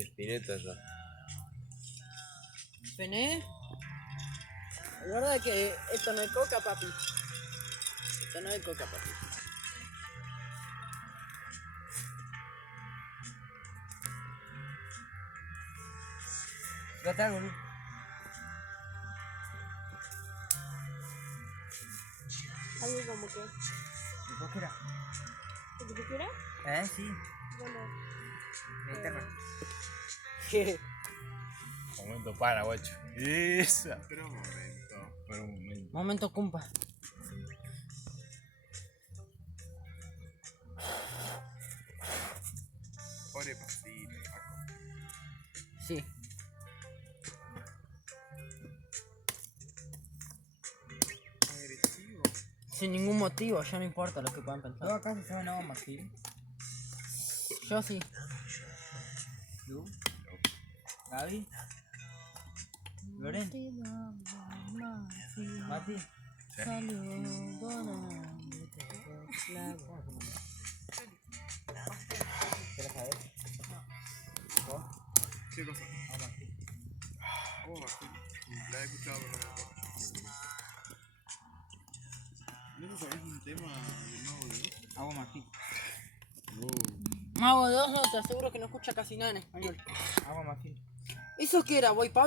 Spinetta ya. Pené. La verdad es que esto no es coca, papi. Esto no es coca, papi. Gata algo, Lu. Algo como que. ¿De qué era? ¿Lo que tú quieras? Sí. Bueno. De guitarra. ¿Qué? Momento para, guacho. Esa. Pero un momento. Pero un momento. Momento, cumpa. Pobre pasito, Paco. Sí. Agresivo. Sin ningún motivo, ya no importa lo que puedan ¿Todos pensar. acá se saben agua Marfil? Yo sí. ¿Lu? ¿Gaby? ¿Loren? ¿Mati? ¿Qué la sabes? ¿Vos? ¿Qué cosa? Agua Marfil. Vos, Martín. La he escuchado, pero no la conozco. ¿No sabés un tema del Mago de Oz? Agua Marfil. Mago de Oz, no, te aseguro que no escucha casi nada en español. Agua Marfil. ¿Eso qué era, Boy Pablo?